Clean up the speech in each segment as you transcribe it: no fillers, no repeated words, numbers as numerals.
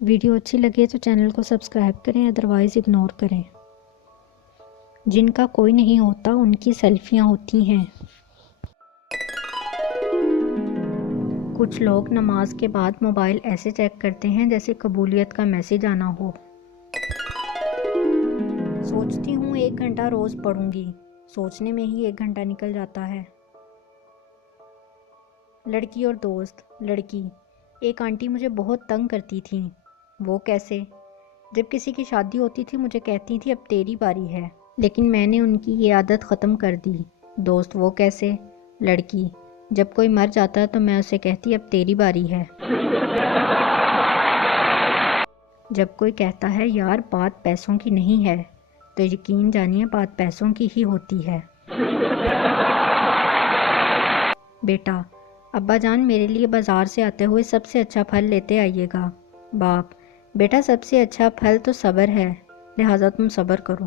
Video اچھی لگے تو چینل کو سبسکرائب کریں، ادروائز اگنور کریں۔ جن کا کوئی نہیں ہوتا ان کی سیلفیاں ہوتی ہیں۔ کچھ لوگ نماز کے بعد موبائل ایسے چیک کرتے ہیں جیسے قبولیت کا میسج آنا ہو۔ سوچتی ہوں 1 گھنٹہ روز پڑھوں گی، سوچنے میں ہی 1 گھنٹہ نکل جاتا ہے۔ لڑکی اور دوست۔ لڑکی: ایک آنٹی مجھے بہت تنگ کرتی تھیں۔ وہ کیسے؟ جب کسی کی شادی ہوتی تھی مجھے کہتی تھی اب تیری باری ہے، لیکن میں نے ان کی یہ عادت ختم کر دی۔ دوست: وہ کیسے؟ لڑکی: جب کوئی مر جاتا تو میں اسے کہتی اب تیری باری ہے۔ جب کوئی کہتا ہے یار بات پیسوں کی نہیں ہے تو یقین جانیے بات پیسوں کی ہی ہوتی ہے۔ بیٹا: ابا جان میرے لیے بازار سے آتے ہوئے سب سے اچھا پھل لیتے آئیے گا۔ باپ: بیٹا سب سے اچھا پھل تو صبر ہے، لہٰذا تم صبر کرو۔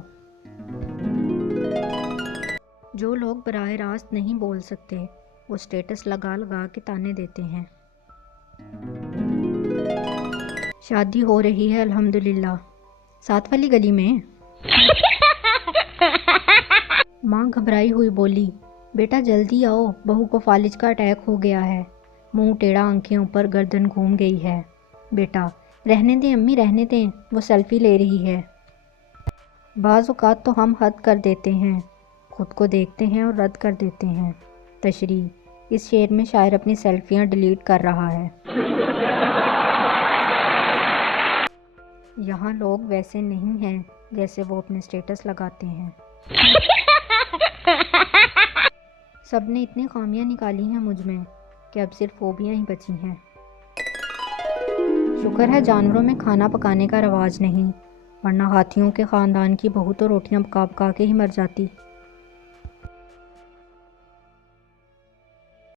جو لوگ براہ راست نہیں بول سکتے وہ اسٹیٹس لگا لگا کے طعنے دیتے ہیں۔ شادی ہو رہی ہے الحمدللہ، ساتھ والی گلی میں۔ ماں گھبرائی ہوئی بولی: بیٹا جلدی آؤ، بہو کو فالج کا اٹیک ہو گیا ہے، منہ ٹیڑھا، آنکھیں اوپر، گردن گھوم گئی ہے۔ بیٹا: رہنے دیں امی رہنے دیں، وہ سیلفی لے رہی ہے۔ بعض اوقات تو ہم حد کر دیتے ہیں، خود کو دیکھتے ہیں اور رد کر دیتے ہیں۔ تشریح: اس شعر میں شاعر اپنی سیلفیاں ڈیلیٹ کر رہا ہے۔ یہاں لوگ ویسے نہیں ہیں جیسے وہ اپنے اسٹیٹس لگاتے ہیں۔ سب نے اتنی خامیاں نکالی ہیں مجھ میں کہ اب صرف فوبیاں ہی بچی ہیں۔ شکر ہے جانوروں میں کھانا پکانے کا رواج نہیں، ورنہ ہاتھیوں کے خاندان کی بہو تو روٹیاں پکا پکا کے ہی مر جاتی۔